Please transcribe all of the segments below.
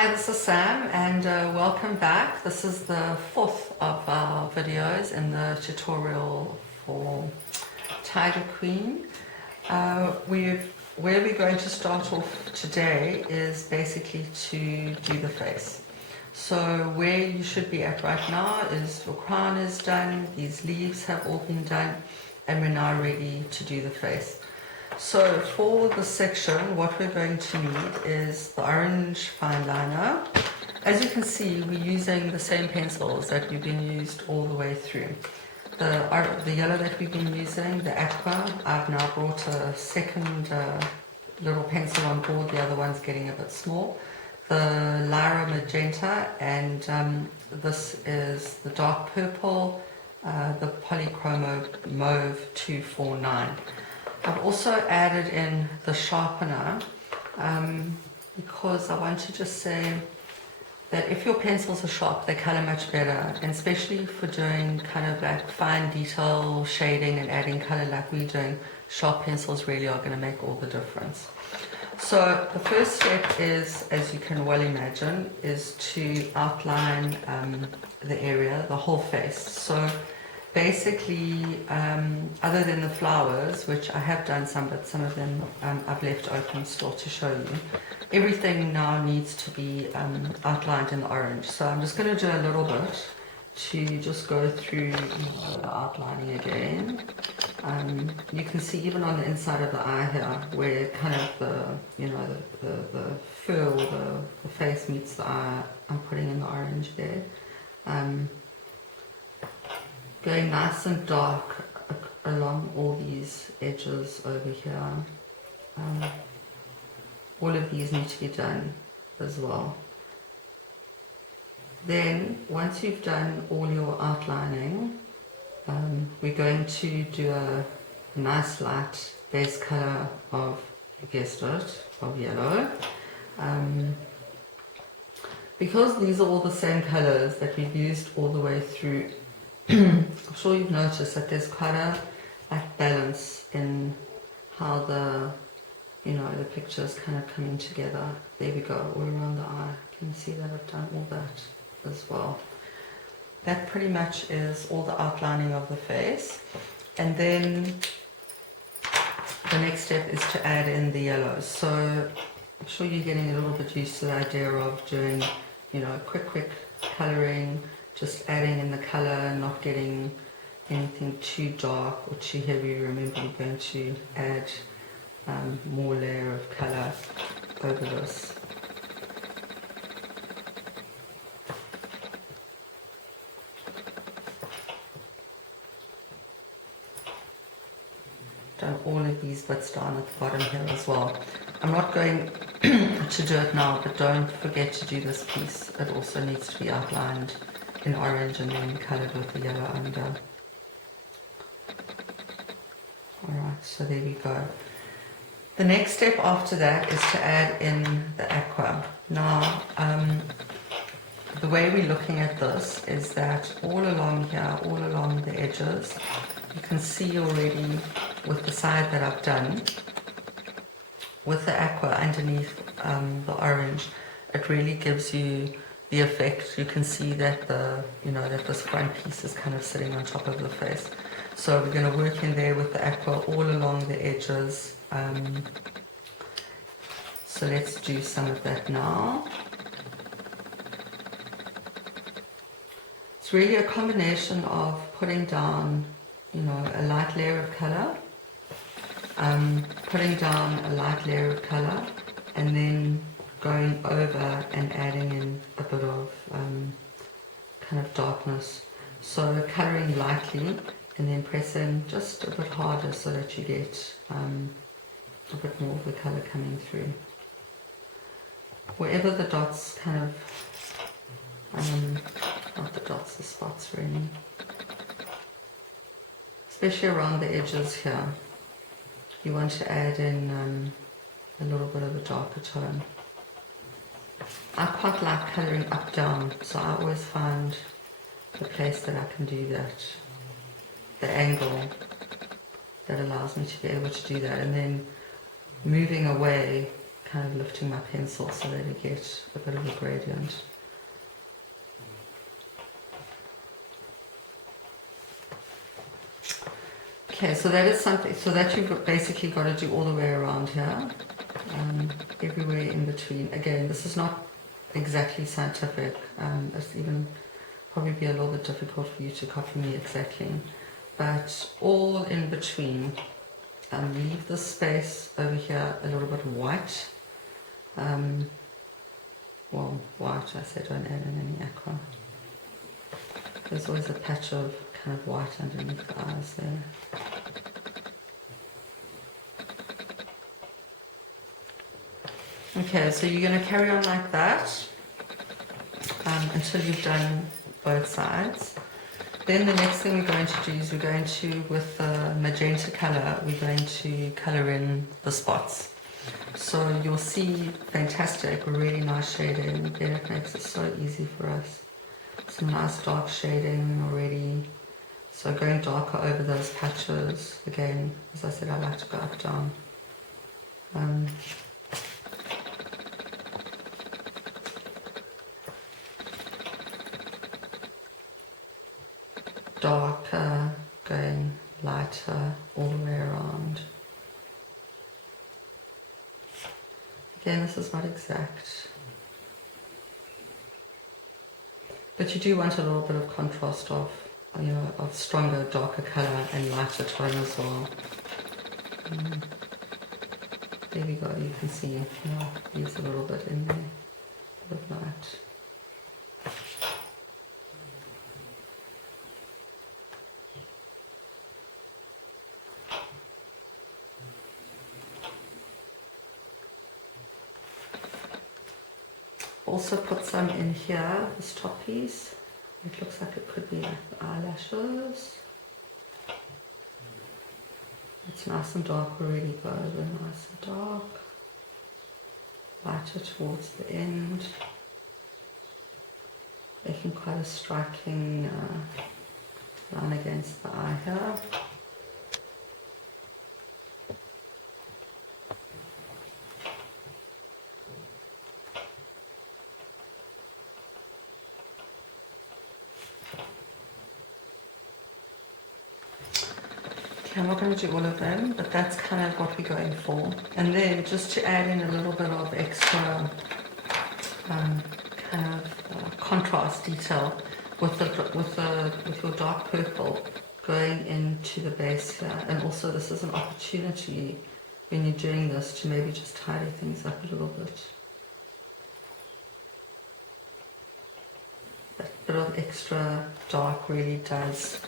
Hi, this is Sam and welcome back. This is the fourth of our videos in the tutorial for Tiger Queen. Where we're going to start off today is basically to do the face. So where you should be at right now is your crown is done, these leaves have all been done, and we're now ready to do the face. So for this section, what we're going to need is the orange fine liner. As you can see, we're using the same pencils that we've been used all the way through. The yellow that we've been using, the aqua, I've now brought a second little pencil on board, the other one's getting a bit small. The Lyra magenta, and this is the dark purple, the polychromo mauve 249. I've also added in the sharpener because I want to just say that if your pencils are sharp, they color much better, and especially for doing kind of like fine detail shading and adding color like we're doing, sharp pencils really are going to make all the difference. So the first step is, as you can well imagine, is to outline the area, the whole face. So basically, other than the flowers, which I have done some, but some of them I've left open still to show you, everything now needs to be outlined in the orange. So I'm just going to do a little bit to just go through the outlining again. You can see even on the inside of the eye here, where kind of the fur or the face meets the eye, I'm putting in the orange there. Going nice and dark along all these edges over here. All of these need to be done as well. Then, once you've done all your outlining, we're going to do a nice light base color of, you guessed it, of yellow. Because these are all the same colors that we've used all the way through, I'm sure you've noticed that there's quite a balance in how the picture is kind of coming together. There we go, all around the eye. Can you see that I've done all that as well? That pretty much is all the outlining of the face. And then the next step is to add in the yellows. So I'm sure you're getting a little bit used to the idea of doing, quick coloring, just adding in the color, not getting anything too dark or too heavy. Remember, we're going to add more layer of color over this. Done all of these bits down at the bottom here as well. I'm not going to do it now, but don't forget to do this piece. It also needs to be outlined in orange and then coloured with the yellow under. Alright, so there we go. The next step after that is to add in the aqua. Now, the way we're looking at this is that all along here, all along the edges, you can see already with the side that I've done, with the aqua underneath the orange, it really gives you the effect. You can see that that this front piece is kind of sitting on top of the face. So we're going to work in there with the aqua all along the edges. So let's do some of that now. It's really a combination of putting down, a light layer of color, putting down a light layer of color, and then going over and adding in a bit of kind of darkness. So coloring lightly and then pressing just a bit harder so that you get a bit more of the color coming through. Wherever the dots kind of, not the dots, the spots really. Especially around the edges here. You want to add in a little bit of a darker tone. I quite like colouring up down, so I always find the place that I can do that, the angle that allows me to be able to do that, and then moving away kind of lifting my pencil so that you get a bit of a gradient. Okay, so that is something, so that you've basically got to do all the way around here, everywhere in between. Again, this is not exactly scientific. It's even probably be a little bit difficult for you to copy me exactly, but all in between. Leave this space over here a little bit white. Well, white, I say don't add in any aqua. There's always a patch of kind of white underneath the eyes there. Okay, so you're going to carry on like that until you've done both sides. Then the next thing we're going to do is we're going to, with the magenta color, we're going to color in the spots. So you'll see fantastic, really nice shading. Again, it makes it so easy for us. Some nice dark shading already. So going darker over those patches. Again, as I said, I like to go up, down. Darker, going lighter all the way around. Again, this is not exact, but you do want a little bit of contrast of, you know, of stronger, darker color and lighter tone as well. There we go. You can see, you know, use a little bit in there, a bit of light. Also put some in here, this top piece. It looks like it could be like the eyelashes. It's nice and dark already, go over nice and dark. Lighter towards the end. Making quite a striking line against the eye here. I'm not going to do all of them, but that's kind of what we're going for. And then just to add in a little bit of extra kind of contrast detail with your dark purple going into the base here. And also this is an opportunity when you're doing this to maybe just tidy things up a little bit. That bit of extra dark really does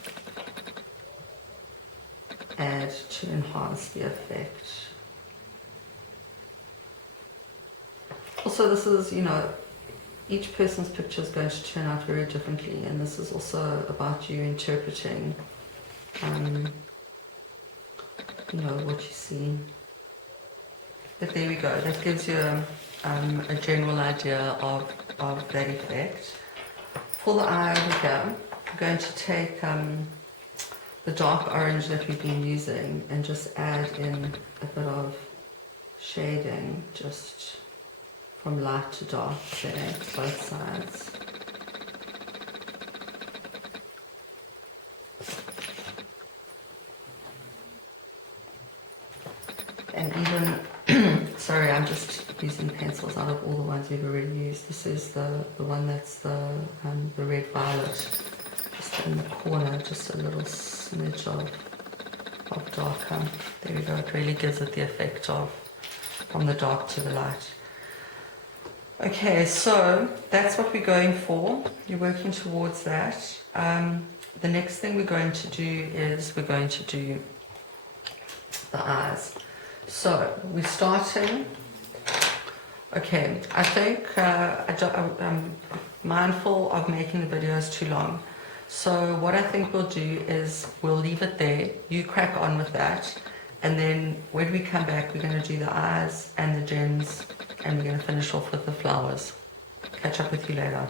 add to enhance the effect. Also, this is, you know, each person's picture is going to turn out very differently, and this is also about you interpreting, you know, what you see. But there we go. That gives you a general idea of that effect. For the eye over here, I'm going to take the dark orange that we've been using and just add in a bit of shading, just from light to dark there, both sides. And even, sorry, I'm just using pencils out of all the ones we've already used. This is the one that's the red violet, just in the corner, just a little smidge of darker. There we go. It really gives it the effect of from the dark to the light. Okay, so that's what we're going for. You're working towards that. The next thing we're going to do is we're going to do the eyes. So we're starting. Okay, I think I'm mindful of making the videos too long. So what I think we'll do is we'll leave it there. You crack on with that. And then when we come back, we're going to do the eyes and the gems, and we're going to finish off with the flowers. Catch up with you later.